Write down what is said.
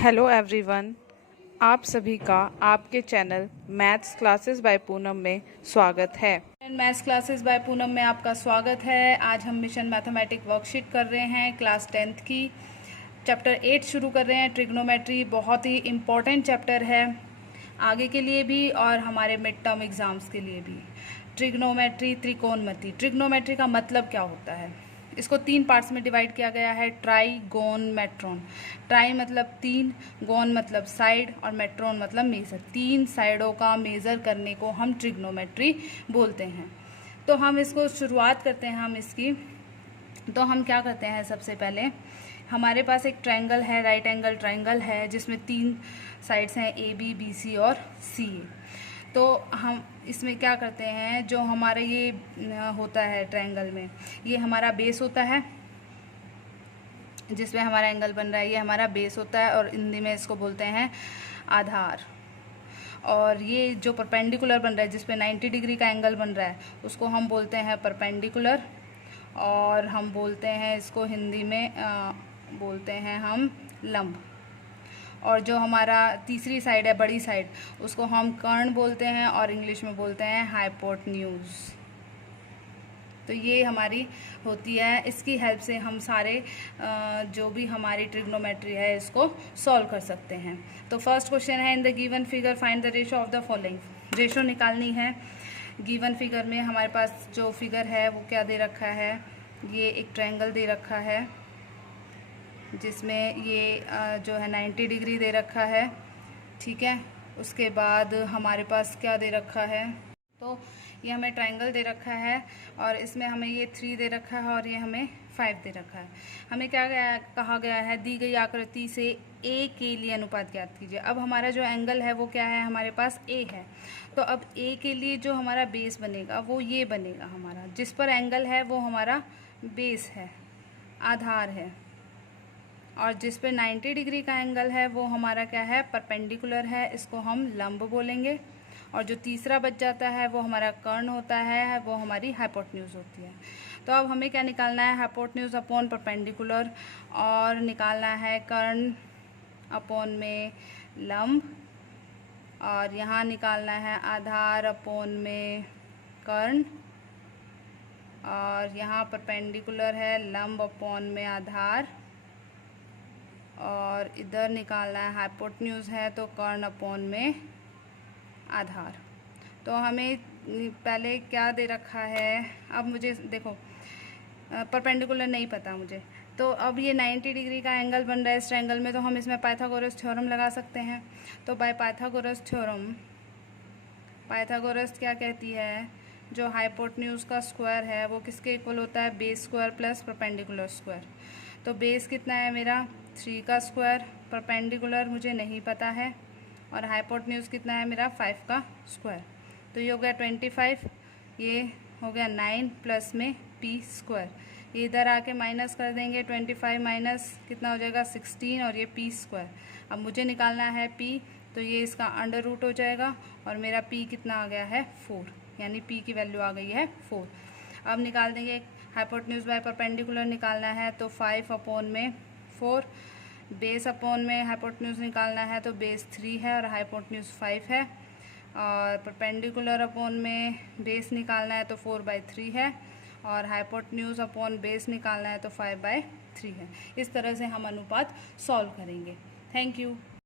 Hello everyone, आप सभी का आपके channel maths classes bye Poonam में स्वागत है। मैथ्स क्लासेस बाय पूनम में आपका स्वागत है। आज हम मिशन मैथमेटिक वर्कशीट कर रहे हैं क्लास 10th की। चैप्टर 8 शुरू कर रहे हैं, ट्रिग्नोमेट्री। बहुत ही इम्पॉर्टेंट चैप्टर है आगे के लिए भी और हमारे मिड टर्म एग्ज़ाम्स के लिए भी। ट्रिग्नोमेट्री, त्रिकोणमिति। ट्रिग्नोमेट्री का मतलब क्या होता है? इसको 3 पार्ट्स में डिवाइड किया गया है, ट्राई, गोन, मेट्रोन। ट्राई मतलब 3, गोन मतलब साइड और मेट्रोन मतलब मेज़र। 3 साइडों का मेज़र करने को हम ट्रिग्नोमेट्री बोलते हैं। तो हम इसको शुरुआत करते हैं हम इसकी। तो हम क्या करते हैं, सबसे पहले हमारे पास एक ट्रायंगल है, राइट एंगल ट्रायंगल है, जिसमें 3 साइड्स हैं, ए बी, बी सी और सी ए। तो हम इसमें क्या करते हैं, जो हमारे ये होता है ट्रायंगल में, ये हमारा बेस होता है जिसमें हमारा एंगल बन रहा है, ये हमारा बेस होता है और हिंदी में इसको बोलते हैं आधार। और ये जो परपेंडिकुलर बन रहा है, जिस पे 90 डिग्री का एंगल बन रहा है, उसको हम बोलते हैं परपेंडिकुलर। और हम बोलते हैं इसको हिंदी में बोलते हैं हम लंब। और जो हमारा तीसरी साइड है, बड़ी साइड, उसको हम कर्ण बोलते हैं और इंग्लिश में बोलते हैं हाइपोटेन्यूज। तो ये हमारी होती है, इसकी हेल्प से हम सारे जो भी हमारी ट्रिग्नोमेट्री है इसको सॉल्व कर सकते हैं। तो फर्स्ट क्वेश्चन है, in the given figure find the ratio of the following. Ratio निकालनी है। गिवन फिगर में हमारे पास जो फिगर है वो क्या दे रखा है, ये एक ट्रायंगल दे रखा है जिसमें ये जो है 90 डिग्री दे रखा है, ठीक है। उसके बाद हमारे पास क्या दे रखा है, तो ये हमें ट्रायंगल दे रखा है और इसमें हमें ये 3 दे रखा है और ये हमें 5 दे रखा है। हमें क्या कहा गया है, दी गई आकृति से ए के लिए अनुपात ज्ञात कीजिए। अब हमारा जो एंगल है वो क्या है, हमारे पास ए है। तो अब ए के लिए जो हमारा बेस बनेगा वो ये बनेगा, हमारा जिस पर एंगल है वो हमारा बेस है, आधार है। और जिस पे 90 डिग्री का एंगल है वो हमारा क्या है, परपेंडिकुलर है, इसको हम लंब बोलेंगे। और जो तीसरा बच जाता है वो हमारा कर्ण होता है, वो हमारी हाइपोटेन्यूज होती है। तो अब हमें क्या निकालना है, हाइपोटेन्यूज अपॉन परपेंडिकुलर, और निकालना है कर्ण अपॉन में लंब, और यहाँ निकालना है आधार अपॉन में कर्ण, और यहाँ परपेंडिकुलर है लंब अपॉन में आधार, और इधर निकालना है हाइपोटेन्यूज है तो कर्ण अपॉन में आधार। तो हमें पहले क्या दे रखा है, अब मुझे देखो परपेंडिकुलर नहीं पता मुझे, तो अब ये 90 डिग्री का एंगल बन रहा है इस ट्रायंगल में, तो हम इसमें पाइथागोरस थ्योरम लगा सकते हैं। तो बाय पाइथागोरस थ्योरम, पाइथागोरस क्या कहती है, जो हाइपोटेन्यूज का स्क्वायर है वो किसके इक्वल होता है, base square plus perpendicular square. तो बेस कितना है मेरा, 3 का स्क्वायर, परपेंडिकुलर मुझे नहीं पता है, और हाइपोटेन्यूज कितना है मेरा, 5 का स्क्वायर। तो ये हो गया 25, ये हो गया 9 प्लस में पी स्क्वायर। ये इधर आके माइनस कर देंगे, 25 माइनस कितना हो जाएगा 16, और ये पी स्क्वायर। अब मुझे निकालना है पी, तो ये इसका अंडर रूट हो जाएगा, और मेरा पी कितना आ गया है 4, यानी पी की वैल्यू आ गई है 4। अब निकाल देंगे हाइपोटेन्यूज बाय परपेंडिकुलर निकालना है, तो 5 अपॉन में 4, बेस अपॉन में हाइपोटेन्यूज निकालना है तो बेस 3 है और हाइपोटेन्यूज 5 है, और परपेंडिकुलर अपॉन में बेस निकालना है तो 4/3 है, और हाइपोटेन्यूज अपॉन बेस निकालना है तो 5/3 है। इस तरह से हम अनुपात सॉल्व करेंगे। Thank you.